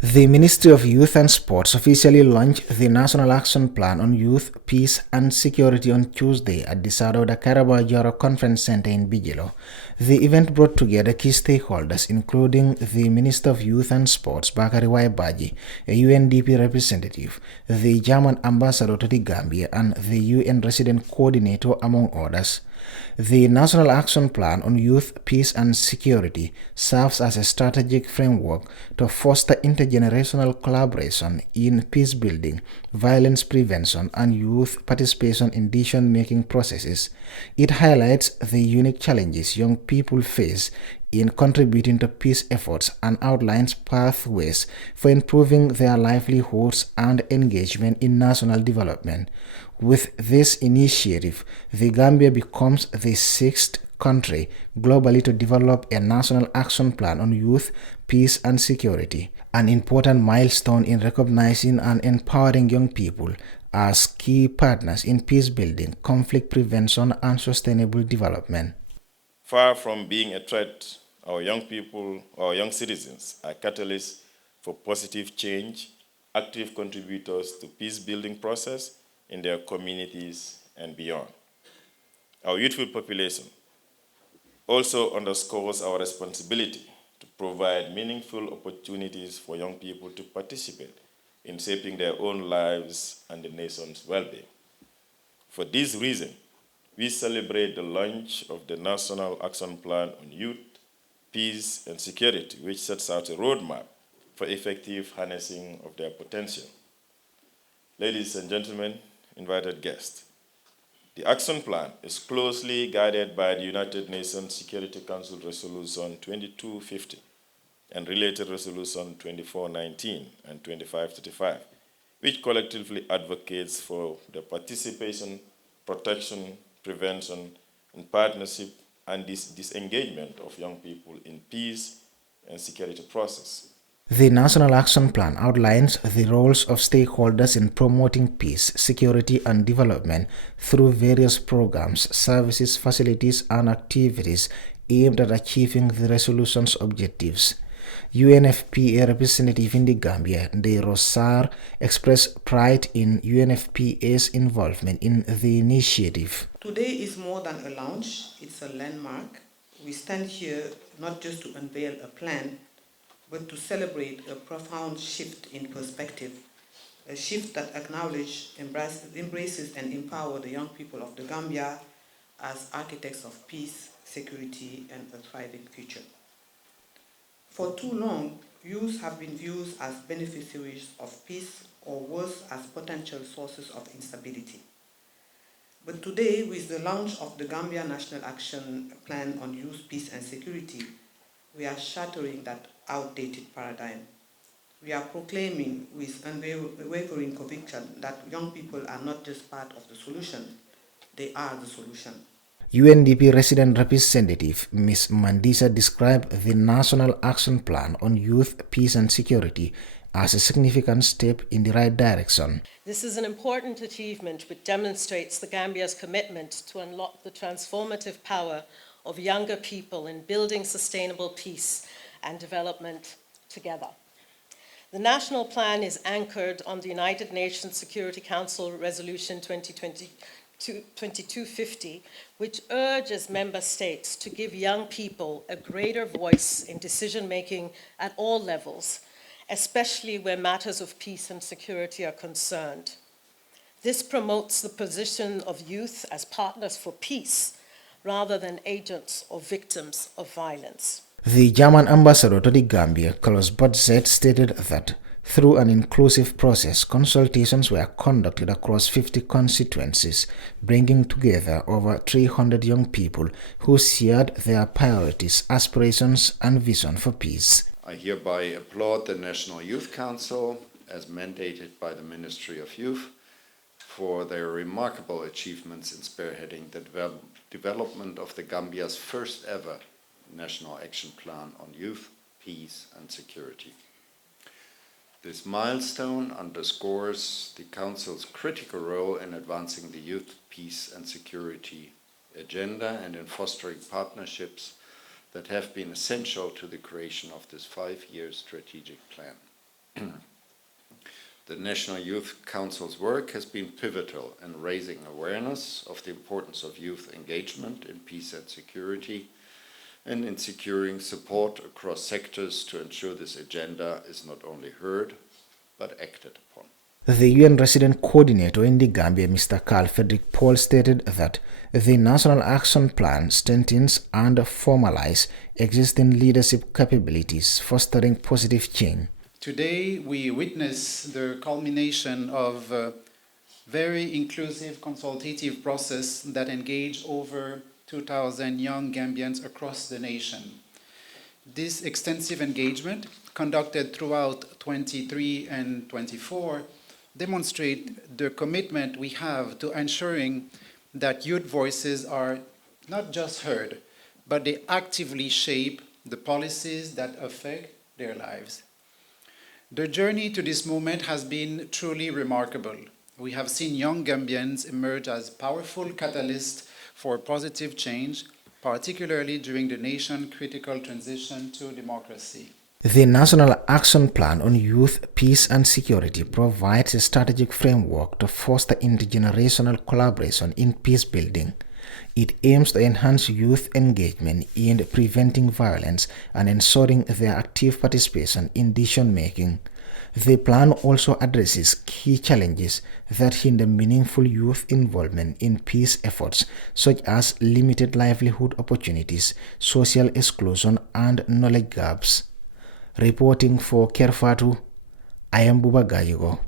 The Ministry of Youth and Sports officially launched the National Action Plan on Youth, Peace and Security on Tuesday at the Saroda Karabajara Conference Center in Bijilo. The event brought together key stakeholders including the Minister of Youth and Sports, Bakari Waibaji, a UNDP representative, the German ambassador to the Gambia, and the UN resident coordinator, among others. The National Action Plan on Youth, Peace and Security serves as a strategic framework to foster intergenerational collaboration in peace building, violence prevention, and youth participation in decision-making processes. It highlights the unique challenges young people face in contributing to peace efforts and outlines pathways for improving their livelihoods and engagement in national development. With this initiative, the Gambia becomes the sixth country globally to develop a national action plan on youth, peace and security, an important milestone in recognizing and empowering young people as key partners in peace building, conflict prevention and sustainable development. Far from being a threat, our young people, our young citizens are catalysts for positive change, active contributors to peace building process in their communities and beyond. Our youthful population also underscores our responsibility to provide meaningful opportunities for young people to participate in shaping their own lives and the nation's well-being. For this reason, we celebrate the launch of the National Action Plan on Youth, Peace and Security, which sets out a roadmap for effective harnessing of their potential. Ladies and gentlemen, invited guests, the Action Plan is closely guided by the United Nations Security Council Resolution 2250 and related Resolution 2419 and 2535, which collectively advocates for the participation, protection, prevention, and partnership and disengagement of young people in peace and security process. The National Action Plan outlines the roles of stakeholders in promoting peace, security, and development through various programs, services, facilities, and activities aimed at achieving the resolution's objectives. UNFPA representative in the Gambia, De Rosar, expressed pride in UNFPA's involvement in the initiative. Today is more than a launch, it's a landmark. We stand here not just to unveil a plan, but to celebrate a profound shift in perspective, a shift that acknowledges, embraces and empowers the young people of the Gambia as architects of peace, security, and a thriving future. For too long, youth have been viewed as beneficiaries of peace or worse, as potential sources of instability. But today, with the launch of the Gambia National Action Plan on Youth, Peace and Security, we are shattering that outdated paradigm. We are proclaiming with unwavering conviction that young people are not just part of the solution, they are the solution. UNDP resident representative Ms. Mandisa described the National Action Plan on Youth, Peace and Security as a significant step in the right direction. This is an important achievement which demonstrates the Gambia's commitment to unlock the transformative power of younger people in building sustainable peace and development together. The national plan is anchored on the United Nations Security Council Resolution 2250, which urges member states to give young people a greater voice in decision-making at all levels, especially where matters of peace and security are concerned. This promotes the position of youth as partners for peace, rather than agents or victims of violence. The German ambassador to the Gambia, Carlos Botzet, stated that through an inclusive process, consultations were conducted across 50 constituencies, bringing together over 300 young people who shared their priorities, aspirations, and vision for peace. I hereby applaud the National Youth Council, as mandated by the Ministry of Youth, for their remarkable achievements in spearheading the development of the Gambia's first ever National Action Plan on Youth, Peace and Security. This milestone underscores the Council's critical role in advancing the youth, peace and security agenda and in fostering partnerships that have been essential to the creation of this 5-year strategic plan. The National Youth Council's work has been pivotal in raising awareness of the importance of youth engagement in peace and security, and in securing support across sectors to ensure this agenda is not only heard, but acted upon. The UN Resident Coordinator in the Gambia, Mr. Carl Frederick Paul, stated that the National Action Plan strengthens and formalizes existing leadership capabilities, fostering positive change. Today, we witness the culmination of a very inclusive consultative process that engaged over 2,000 young Gambians across the nation. This extensive engagement, conducted throughout 23 and 24, demonstrate the commitment we have to ensuring that youth voices are not just heard, but they actively shape the policies that affect their lives. The journey to this moment has been truly remarkable. We have seen young Gambians emerge as powerful catalysts for positive change, particularly during the nation's critical transition to democracy. The National Action Plan on Youth, Peace and Security provides a strategic framework to foster intergenerational collaboration in peace building. It aims to enhance youth engagement in preventing violence and ensuring their active participation in decision-making. The plan also addresses key challenges that hinder meaningful youth involvement in peace efforts, such as limited livelihood opportunities, social exclusion, and knowledge gaps. Reporting for Kerfatu, I am Buba Gayigo.